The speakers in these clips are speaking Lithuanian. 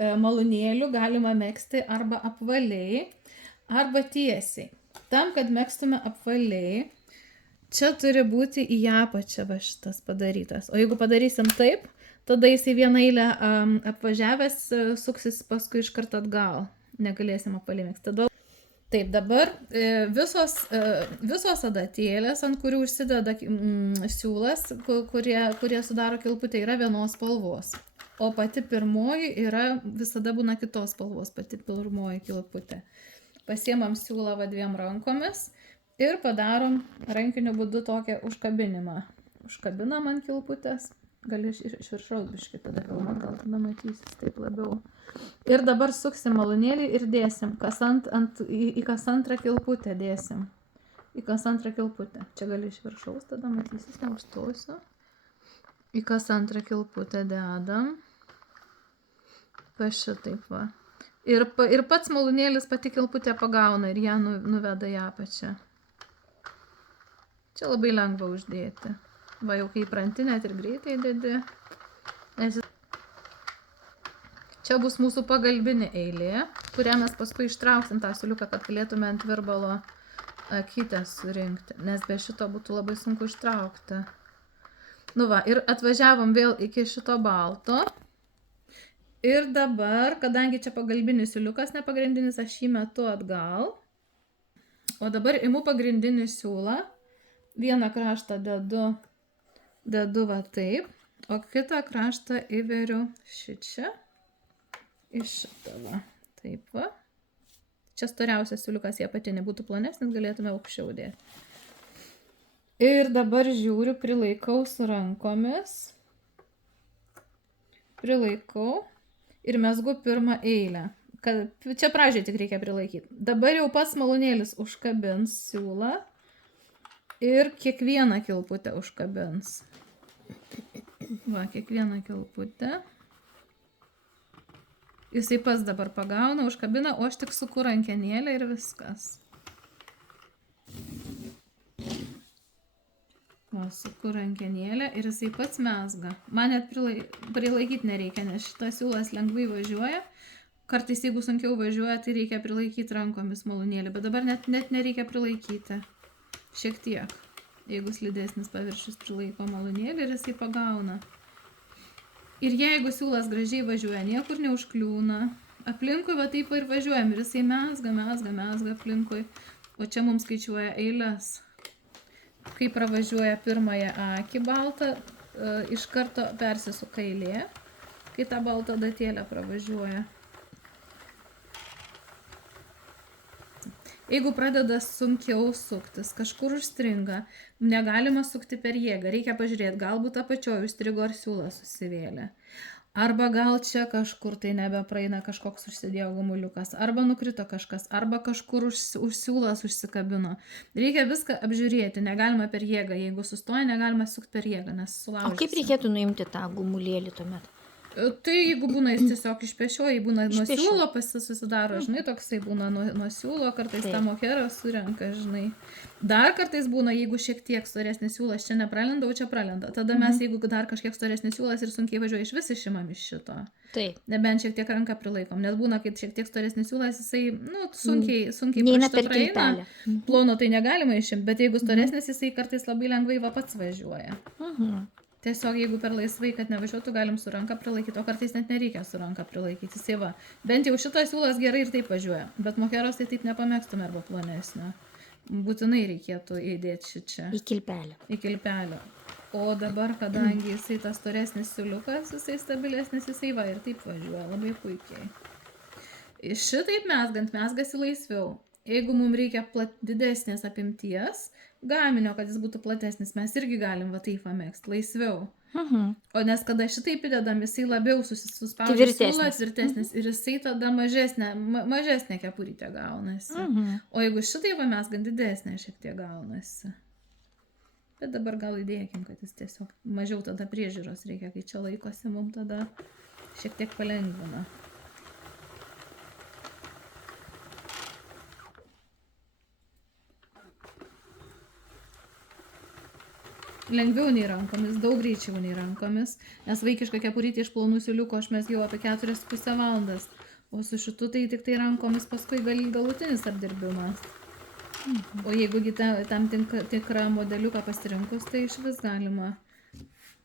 malūnėlių galima megzti arba apvaliai, arba tiesiai. Tam, kad megztume apvaliai, čia turi būti į apačią va šitas padarytas. O jeigu padarysim taip, tada jisai vieną eilę apvažiavęs suksis paskui iš karto atgal. Negalėsim apvaliai megzti. Taip, dabar visos adatėlės, ant kurių užsideda siūlas, kurie sudaro kilputę, yra vienos spalvos. O pati pirmoji visada būna kitos spalvos, pati pirmoji kilputė. Pasiemam siūlą dviem rankomis ir padarom rankiniu būdu tokią užkabinimą. Užkabinam ant kilputės. Gali iš viršaus biškį tada filmuot, gal tada matysis taip labiau. Ir dabar suksim malūnėlį ir dėsim. Į kas antrą kilputę dėsim. Į kas antrą kilputę. Čia gali iš viršaus, tada matysis, neužstosiu. Į kas antrą kilputę dedam. Šitaip va. Ir pats malūnėlis pati kilputę pagauna ir ją nuveda į apačią. Čia labai lengva uždėti. Va jau kai įpranti, net ir greitai dedi. Čia bus mūsų pagalbinė eilė, kurią mes paskui ištrauksim tą siūliuką, kad galėtume ant virbalo akytės surinkti, nes be šito būtų labai sunku ištraukti. Nu va, ir atvažiavom vėl iki šito balto. Ir dabar, kadangi čia pagalbinis siūliukas, ne pagrindinis, aš jį metu atgal. O dabar imu pagrindinį siūlą, vieną kraštą dedu va taip, o kitą kraštą įveriu šičia, iš šitą va, taip va. Čia storiausias siūliukas, jie apatinė būtų plonesnis, galėtume aukščiau dėti. Ir dabar žiūriu, prilaikau su rankomis, prilaikau ir mezgu pirmą eilę. Čia pradžiai tik reikia prilaikyti. Dabar jau pats malūnėlis užkabins siūlą ir kiekvieną kilputę užkabins. Va, kiekvieną kilputę. Jisai pats dabar pagauna, užkabina, o aš tik suku rankenėlę ir viskas. Va, suku rankenėlę ir jisai pats mezga. Man net prilaikyti nereikia, nes šitas siūlas lengvai važiuoja. Kartais, jeigu sunkiau važiuoja, tai reikia prilaikyti rankomis malūnėlį, bet dabar net nereikia prilaikyti. Šiek tiek. Jeigu slidesnis paviršius prilaiko malūnėlį ir jisai pagauna. Ir jeigu siūlas gražiai važiuoja, niekur neužkliūna, aplinkui va taip ir važiuojam ir jisai mezga aplinkui, o čia mums skaičiuoja eilės. Kai pravažiuoja pirmąją akį baltą, iš karto persisuka eilė, kai tą baltą adatėlę pravažiuoja. Jeigu pradeda sunkiau suktis, kažkur užstringa, negalima sukti per jėgą, reikia pažiūrėti, galbūt apačioje užstrigo ar siūlas susivėlė. Arba gal čia kažkur tai nebepraeina kažkoks užsidėjo gumuliukas, arba nukrito kažkas, arba kažkur už siūlas užsikabino. Reikia viską apžiūrėti, negalima per jėgą, jeigu sustoja, negalima sukti per jėgą, nes sulaužysi. O kaip reikėtų nuimti tą gumulėlį tuomet? Tai jeigu būna jis tiesiog išpešioja, būna nuo siūlo susidaro, žinai, toksai būna nuo siūlo, kartais tą mokerą surenka, žinai. Dar kartais būna, jeigu šiek tiek storesnis siūlas čia nepralenda, o čia pralenda. Tada mes, jeigu dar kažkiek storesnis siūlas ir sunkiai važiuoja, iš vis išimam iš šito. Taip. Nebent šiek tiek ranką prilaikom, nes būna, kai šiek tiek storesnis siūlas, jisai, sunkiai neina pro šitą per praeina. kilpelę. Plono tai negalima išimti, bet jeigu storesnis, jisai kartais labai lengvai pats važiuoja. Tiesiog jeigu per laisvai, kad nevažiuotų, galim su ranka prilaikyti, o kartais net nereikia su ranka prilaikyti. Jisai va. Bent jau šitas siūlas gerai ir taip važiuoja, bet mokeros tai taip nepamėgstume arba plonesnio. Būtinai reikėtų įdėti šičia. Į kilpelę. Į kilpelę. O dabar, kadangi jisai tas storesnis siūliukas, jisai stabilesnis, jisai va ir taip važiuoja labai puikiai. Šitaip mezgasi laisviau. Jeigu mums reikia didesnės apimties gaminio, kad jis būtų platesnis, mes irgi galim va taip pamėgsti, laisviau. O nes kada šitaip įdedam, jisai labiau suspaudžia siūlas tvirtesnis ir jisai tada mažesnė kepurytė gaunasi. O jeigu šitaip pamėsgant, didesnė šiek tiek gaunasi. Bet dabar gal įdėkim, kad jis tiesiog mažiau tada priežiūros reikia, kai čia laikosi, mums tada šiek tiek palengvina. lengviau nei rankomis, daug greičiau nei rankomis, nes vaikišką kepurytę iš plonų siūliukų aš mezgiau apie 4,5 valandas, o su šitu tai tik tai rankomis paskui galutinis apdirbimas. O jeigu tam tikrą modeliuką pasirinkus, tai iš vis galima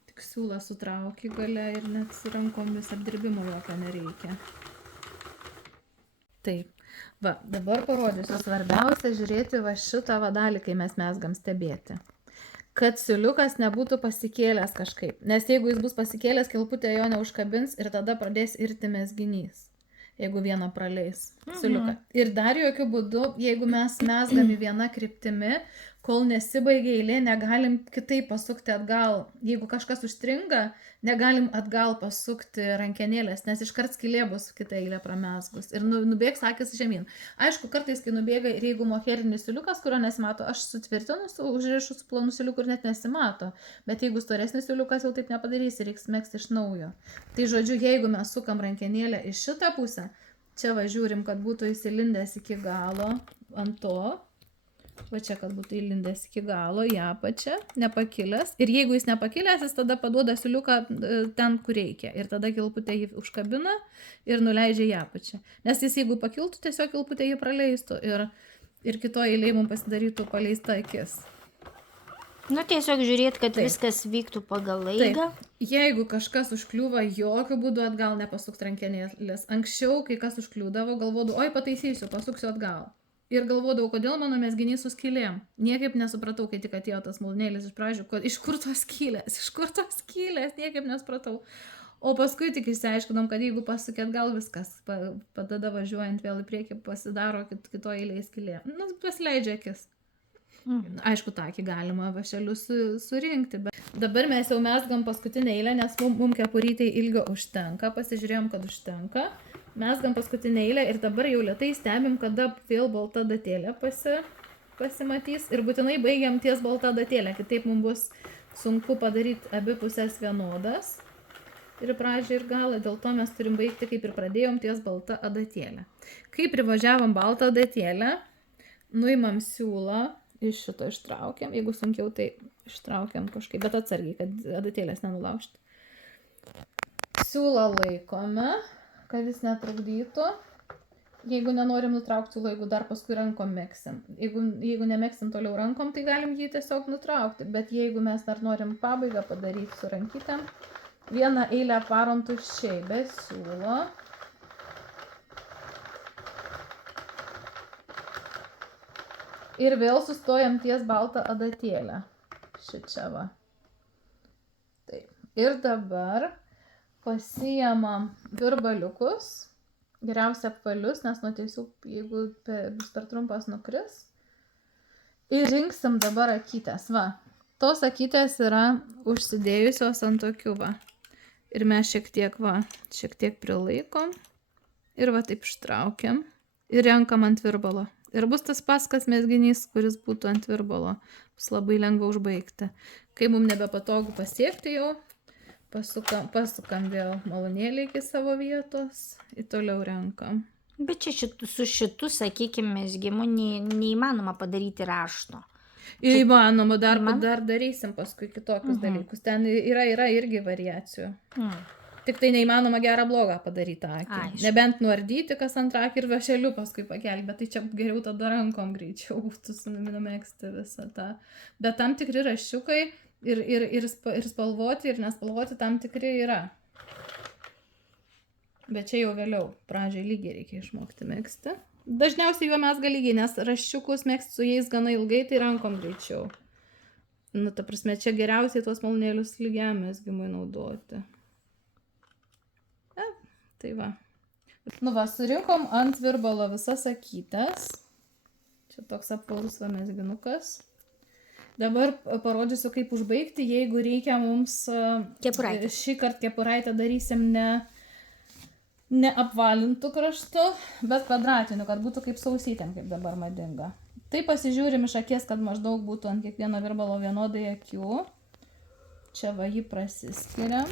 tik siūlą sutrauki gale ir net rankomis apdirbimo jokio nereikia. Taip. Va, dabar parodysiu. Svarbiausia žiūrėti va šitą vadalį, kai mes mezgam stebėti. Kad siūliukas nebūtų pasikėlęs kažkaip. Nes jeigu jis bus pasikėlęs, kilputė jo neužkabins ir tada pradės irti mezginys. Jeigu vieną praleis siūliuką. Ir dar jokių būdų, jeigu mes mezgam į vieną kryptimi, kol nesibaigia eilė, negalim kitaip pasukti atgal. Jeigu kažkas užstringa, negalim atgal pasukti rankenėlės, nes iškart skylė bus kitą eilę pramezgus. Ir nubėgs akis žemyn. Aišku, kartais, kai nubėga ir jeigu mocherinis siūliukas, kurio nesimato, aš sutvirtinu, užrišu su plonu siūliuku ir net nesimato. Bet jeigu storesnis siūliukas, jau taip nepadarysi, reiks megzti iš naujo. Tai žodžiu, jeigu mes sukam rankenėlę iš šitą pusę, čia va žiūrim, kad būtų įsilindęs iki galo ant to. Va čia, kad būtų įlindęs iki galo, į apačią, nepakilęs. Ir jeigu jis nepakilęs, jis tada paduoda siūliuką ten, kur reikia. Ir tada kilputė jį užkabina ir nuleidžia į apačią. Nes jis, jeigu pakiltų, tiesiog kilputė jį praleistų. Ir kitoje eilėje mums pasidarytų paleista akis. Nu, tiesiog žiūrėt, kad viskas vyktų pagal eigą. Jeigu kažkas užkliūva, jokių būdų atgal nepasuks rankenėlės. Anksčiau, kai kas užkliūdavo, galvodavau, oi pataisysiu, pasuksiu atgal. Ir galvodavau, kodėl mano mezginys su skylėm. Niekaip nesupratau, kai tik atėjo tas malūnėlis iš pradžių, iš kur tos skylės, niekaip nesupratau. O paskui tik išsiaiškinom, kad jeigu pasukėt gal viskas, tada važiuojant vėl į priekį pasidaro kitoje eilėje skylė. Nu, pasileidžia akis. Aišku, takį galima vašelius surinkti, bet dabar mes jau mezgam paskutinę eilę, nes mums kepurytei ilgio užtenka, pasižiūrėjom, kad užtenka. Mezgam paskutinę eilę ir dabar jau lėtai stebim, kada vėl balta datėlė pasimatys ir būtinai baigiam ties balta datėlė, kitaip mums bus sunku padaryti abi pusės vienodas ir pradžią ir galą, dėl to mes turim baigti, kaip ir pradėjom, ties balta adatėlė. Kai privažiavom baltą adatėlę, nuimam siūlą, iš šito ištraukiam, jeigu sunkiau, tai ištraukiam kažkaip, bet atsargiai, kad adatėlės nenulaužti. Siūlą laikome, kad jis netrukdytų. Jeigu nenorim nutraukti siūlo, jeigu dar paskui rankom megsim. Jeigu nemegsim toliau rankom, tai galim jį tiesiog nutraukti. Bet jeigu mes dar norim pabaigą padaryti su rankytėm, vieną eilę varom tuščiai, be siūlo. Ir vėl sustojam ties baltą adatėlę. Šičia va. Taip. Ir dabar pasiėmam virbaliukus, geriausia apvalius, nes nuo tiesių, jeigu bus per trumpas nukris. Ir rinksim dabar akytės, va. Tos akytės yra užsidėjusios ant tokių, va. Ir mes šiek tiek prilaikom. Ir va taip ištraukiam. Ir renkam ant virbalo. Ir bus tas paskas mezginys, kuris būtų ant virbalo. Bus labai lengva užbaigti. Kai mums nebepatogu pasiekti jau, pasukam vėl malūnėlį iki savo vietos ir toliau renkam. Bet čia su šitu, sakykime, mezgimu neįmanoma padaryti rašto. Įmanoma, dar darysim paskui kitokius dalykus. Ten yra irgi variacijų. Tik tai neįmanoma gerą blogą padaryti akį. Nebent nuardyti kas antrą akį ir vašeliu paskui pakelti, bet tai čia geriau tada rankom greičiau būtų numegzti visą tą. Bet tam tikri raščiukai ir spalvoti, ir nespalvoti tam tikri yra. Bet čia jau vėliau, pradžiai lygiai reikia išmokti megzti. Dažniausiai juo mezga lygiai, nes raščiukus megzti su jais gana ilgai, tai rankom greičiau. Nu, ta prasme, čia geriausiai tuos malūnėlius lygiam mezgimui naudoti. Tai va. Nu va, surinkom ant virbalo visas akytes. Čia toks apvalus va mezginukas. Dabar parodysiu, kaip užbaigti, jeigu reikia mums šį kartą kepuraitę darysim ne apvalintų kraštų, bet kvadratinių, kad būtų kaip sausytėm, kaip dabar madinga. Tai pasižiūrim iš akies, kad maždaug būtų ant kiekvieno virbalo vienodai akių. Čia va jį prasiskiriam.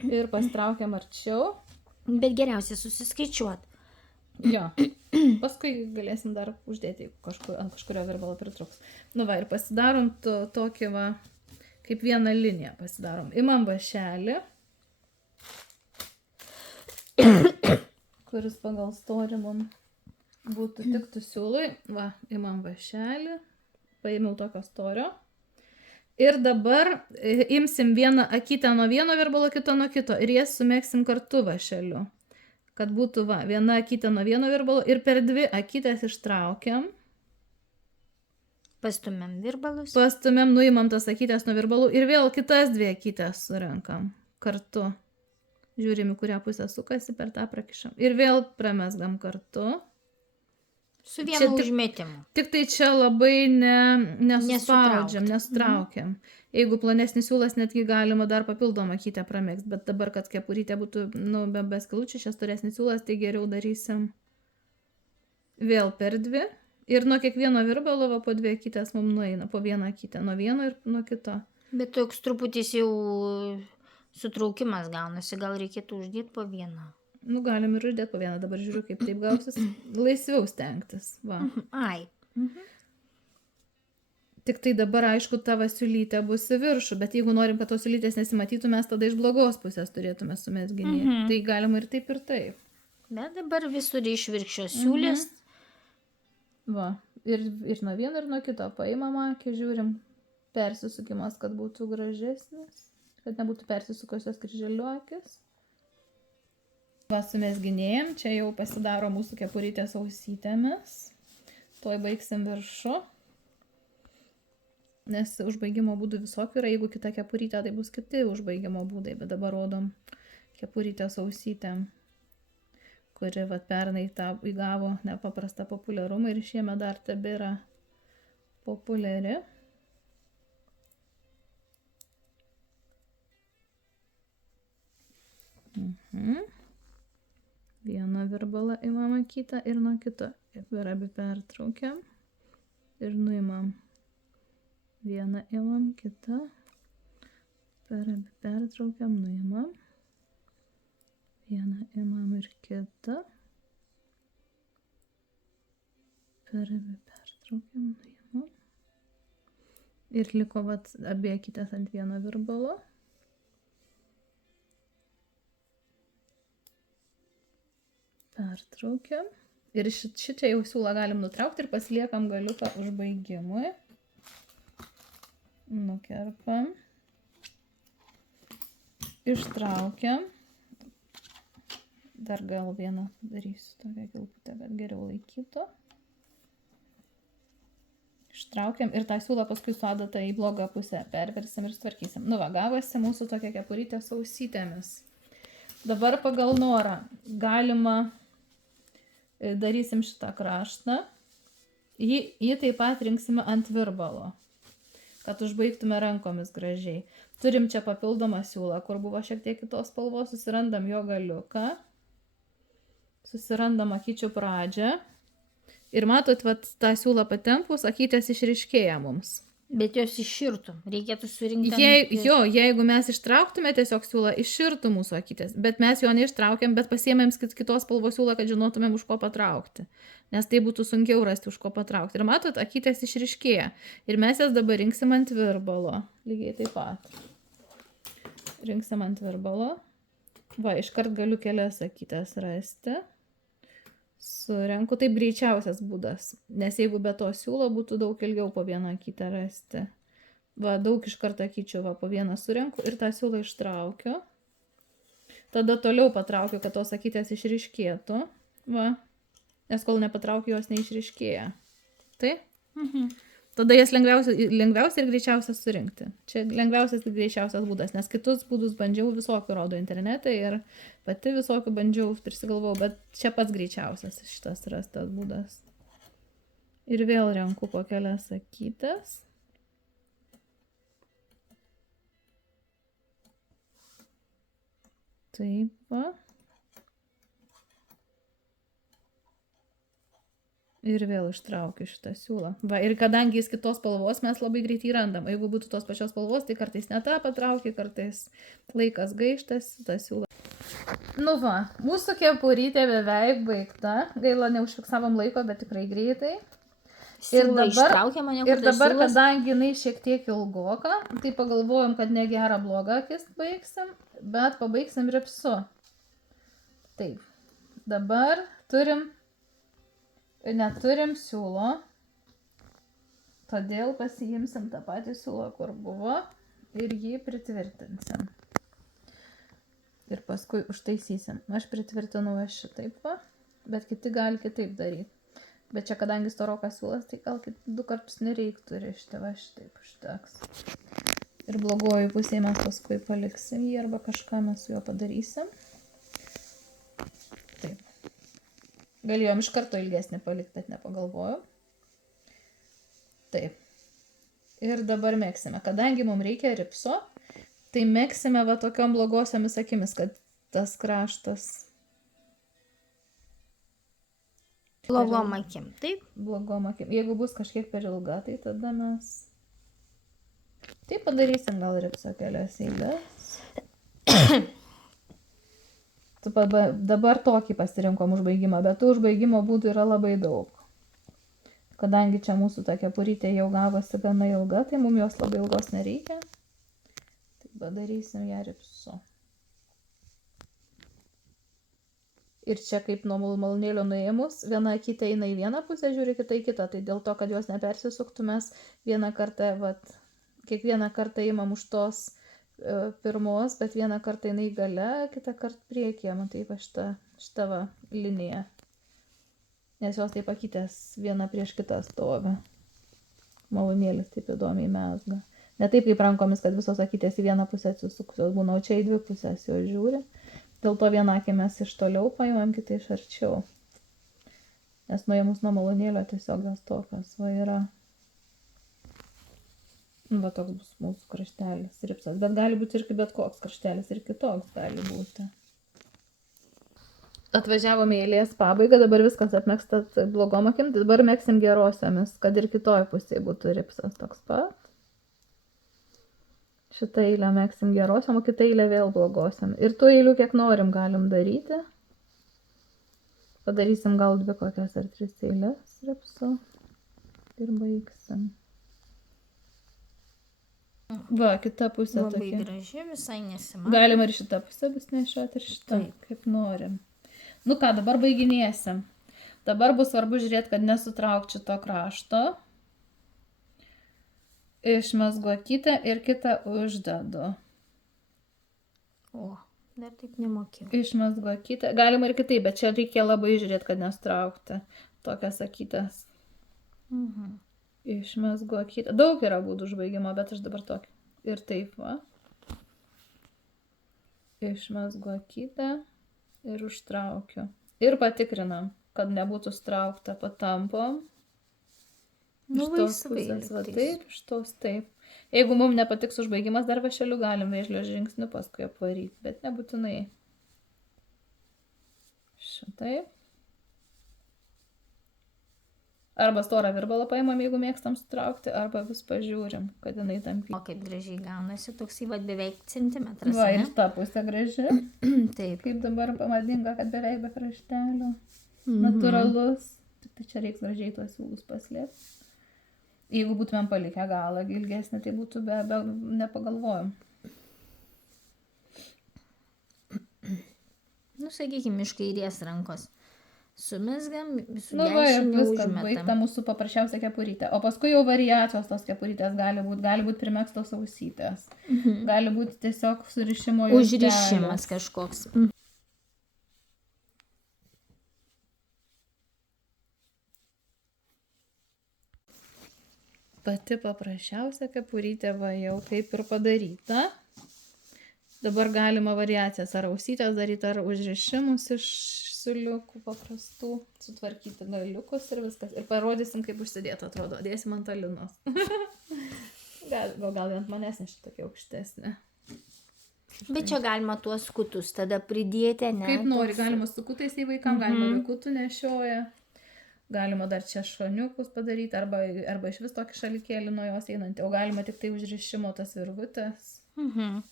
Ir pastraukiam arčiau. Bet geriausia susiskaičiuot. Jo. Paskui galėsim dar uždėti, jeigu ant kažkurio virbalo pritruks. Nu va, ir pasidarom tokį va, kaip vieną liniją pasidarom. Imam vašelį, kuris pagal storį mum būtų tiktų siūlui. Va, imam vašelį, paėmiau tokio storio. Ir dabar imsim vieną akytę nuo vieno virbalo, kito nuo kito ir jas sumėgsim kartu vašeliu. Kad būtų va, viena akytė nuo vieno virbalo ir per dvi akytės ištraukiam. Pastumėm virbalus. Pastumėm, nuimam tas akytės nuo virbalų ir vėl kitas dvi akytės surenkam kartu. Žiūrim, į kurią pusę sukasi, per tą prakišam. Ir vėl pramesgam kartu. Su vienu užmetimu. Tik tai čia labai nesuspaudžiam, nesutraukiam. Jeigu plonesnis siūlas, netgi galima dar papildomą akytę pramėgst, bet dabar, kad kepurytė būtų be skilučių, šias turesnis siūlas, tai geriau darysim vėl per dvi. Ir nuo kiekvieno virbalo va, po dvi akytės mums nueina, po vieną akytę, nuo vieno ir nuo kito. Bet toks truputis jau sutraukimas gaunasi, gal reikėtų uždėti po vieną. Nu, galim ir uždėti po vieną, dabar žiūriu, kaip taip gausis. Laisviau stengtis, va. Ai. Tik tai dabar, aišku, tavo siulytė bus į viršų, bet jeigu norim, kad tos siulytės nesimatytų, mes tada iš blogos pusės turėtume sumesginį. Tai galima ir taip, ir taip. Bet dabar visur iš virkščios siūlės. Va, ir nuo vieno, ir nuo kito paimam akį, žiūrim, persisukimas, kad būtų gražesnis, kad nebūtų persisukusios kryželių akis. Va, sumesginėjom, čia jau pasidaro mūsų kepurytės ausytėmis. Tuoj baigsim viršų. Nes užbaigimo būdų visokių yra, jeigu kita kepurytė, tai bus kiti užbaigimo būdai, bet dabar rodom kepurytės ausytėm, kuri vat pernai įgavo nepaprastą populiarumą ir šiemet dar tebėra populiari. Vieną virbalą imam kitą ir nuo kito ir abi pertraukiam ir nuimam. Vieną imam, kitą, per abi pertraukiam, nuimam, vieną imam ir kitą, per abi pertraukiam, nuimam ir liko vat abi akytės ant vieno virbalo. Pertraukiam ir šičia jau siūlą galim nutraukti ir pasiliekam galiuką užbaigimui. Nukerpam, ištraukiam, dar gal vieną darysiu tokią kilputę, kad geriau laikytų. Ištraukiam ir tą siūlą paskui su adata į blogą pusę perversim ir sutvarkysim. Nu va, gavosi mūsų tokia kepurytė su ausytėmis. Dabar pagal norą galima, darysim šitą kraštą, jį taip pat rinksime ant virbalo, kad užbaigtume rankomis gražiai. Turim čia papildomą siūlą, kur buvo šiek tiek kitos spalvos, susirandam jo galiuką, susirandam akyčių pradžią ir matot, vat, tą siūlą patempus, akytės išryškėja mums. Bet jos iširtų, reikėtų surinkti. Jeigu mes ištrauktume tiesiog siūlą, iširtų mūsų akytės, bet mes jo neištraukiam, bet pasiėmėm kitos spalvos siūlą, kad žinotumėm, už ko patraukti. Nes tai būtų sunkiau rasti, už ko patraukti. Ir matot, akytės išryškėja. Ir mes jas dabar rinksim ant virbalo. Lygiai taip pat. Rinksim ant virbalo. Va, iškart galiu kelias akytės rasti. Surenku, taip greičiausias būdas. Nes jeigu be to siūlo, būtų daug ilgiau po vieną akytę rasti. Va, daug iš karto akyčių, va, po vieną surenku ir tą siūlą ištraukiu. Tada toliau patraukiu, kad tos akytės išryškėtų. Va. Nes kol nepatraukiu, jos neišryškėja. Tai? Tada jas lengviausia ir greičiausia surinkti. Čia lengviausias ir greičiausias būdas, nes kitus būdus bandžiau, visokių rodo internete ir pati visokių bandžiau, prisigalvau, bet čia pats greičiausias šitas rastas būdas. Ir vėl renku po kelias akytes. Taip, va. Ir vėl ištraukiu šitą siūlą. Va, ir kadangi jis kitos spalvos, mes labai greitai randam. Jeigu būtų tos pačios spalvos, tai kartais ne tą patraukia, kartais laikas gaištas, tą siūlą. Nu va, mūsų kepurytė beveik baigta. Gaila, neužfiksavom laiko, bet tikrai greitai. Siūlą ištraukiama, Ir niekur tas dabar, siūlas. kadangi jinai šiek tiek ilgoka, tai pagalvojom, kad ne gerą blogą akis baigsim, bet pabaigsim ripsu. Taip. Dabar neturim siūlo, todėl pasiimsim tą patį siūlą, kur buvo, ir jį pritvirtinsim. Ir paskui užtaisysim. Aš pritvirtinu va šitaip va, bet kiti gali kitaip daryti. Bet čia, kadangi storokas siūlas, tai gal 2 kartus nereiktų rišti, va šitaip užteks. Ir blogoji pusėje mes paskui paliksim jį, arba kažką mes su juo padarysim. Taip. Galėjom iš karto ilgesnį palikti, bet nepagalvojom. Taip. Ir dabar meksime. Kadangi mums reikia ripso, tai meksime va tokiom blogosiomis akimis, kad tas kraštas... Blogom akim, taip? Blogom akim. Jeigu bus kažkiek per ilga, tai tada mes... Taip padarysim gal ripso kelias eilės. Dabar tokį pasirinkom užbaigimą, bet tų užbaigimo būdų yra labai daug. Kadangi čia mūsų ta kepurytė jau gavosi gana ilga, tai mums jos labai ilgos nereikia. Tai padarysim ją ripsu. Ir čia kaip nuo malūnėlio nuėmus, viena akytė eina į vieną pusę, žiūri kita į kitą. Tai dėl to, kad jos nepersisuktų, mes kiekvieną kartą įmam už tos pirmos, bet vieną kartą eina į gale, kitą kartą priekyje, matai, va šita va linija. Nes jos taip akytės viena prieš kitą stovi. Malūnėlis taip įdomiai mezga. Ne taip kaip rankomis, kad visos akytės į vieną pusę atsisukusios būna, o čia į 2 pusės jos žiūri. Dėl to vieną akį mes iš toliau paimam, kitą iš arčiau. Nes nuėmus nuo malūnėlio tiesiog jos tokios va yra. Va toks bus mūsų kraštelis ripsas. Bet gali būti ir bet koks kraštelis, ir kitoks gali būti. Atvažiavome į eilės pabaigą, dabar viskas apmegsta blogom akim, dabar meksim gerosiomis, kad ir kitoj pusėje būtų ripsas toks pat. Šitą eilę meksim gerosiom, o kitą eilę vėl blogosiom. Ir tų eilių kiek norim galim daryti. Padarysim gal 2 kokias ar 3 eilės ripso. Ir baigsim. Va, kita pusė Labai tokia. graži, visai nesimato. Galima ir šitą pusę bus nešioti, ir šitą, kaip norim. Nu ką, dabar baiginėsim. Dabar bus svarbu žiūrėti, kad nesutraukti šito krašto. Išmezgu akytę ir kitą uždedu. O, dar taip nemokėjau. Išmezgu akytę. Galima ir kitaip, bet čia reikia labai žiūrėti, kad nesutraukti tokias akytės. Išmezgu akytę. Daug yra būdų užbaigimo, bet aš dabar tokį. Ir taip, va. Išmezgu akytę ir užtraukiu. Ir patikrinam, kad nebūtų sutraukta, patampom. Nu, Iš tos laisvai pusės, va lygtais. taip, iš tos taip. Jeigu mums nepatiks užbaigimas, dar vešeliu galim vėžlio žingsniu paskui apvaryti, bet nebūtinai. Šitaip. Arba storą virbalą paimam, jeigu mėgstam sutraukti, arba vis pažiūrim, kad jinai tampy. O kaip gražiai gaunasi, toks įvad beveik centimetras. Va, ir ne? ta pusė graži. Taip. Kaip dabar pamadinga, kad beveik be kraštelių. Natūralus. Tik tai čia reiks gražiai tuos siūlus paslėpti. Jeigu būtumėm palikę galą ilgesnį, tai būtų be nepagalvojom. Nu, sakykime, iš kairės rankos. Sumezgam, su Nu va, ir dešiniu viskas baigta užmetam. mūsų paprasčiausia kepurytė. O paskui jau variacijos tos kepurytės gali būti primekstos ausytės. Gali būti tiesiog surišimo Užrišimas kažkoks. Pati paprasčiausia kepurytė va jau kaip ir padaryta. Dabar galima variacijas ar ausytės daryti, ar užrišimus iš siūliukų paprastų, sutvarkyti galiukus ir viskas. Ir parodysim, kaip užsidėtų atrodo. Dėsim ant alinos. gal ant manęs nes šitokia aukštesnė. Bet čia galima tuos kutus tada pridėti, ne? Kaip nori, Toks- galima su kutais į vaikam, galima vaikutų nešioja. Galima dar čia šoniukus padaryti, arba iš vis tokį šalikėlį nuo jos einantį. O galima tik tai užrišimo tas virvutės. Mhm.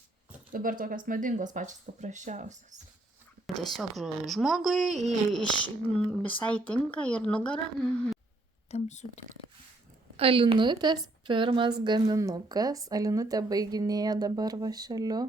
Dabar tokios madingos pačios paprasčiausios. Tiesiog žmogui visai tinka ir nugara. Tamsu tik. Alinutės pirmas gaminukas. Alinutė baiginėja dabar vašeliu.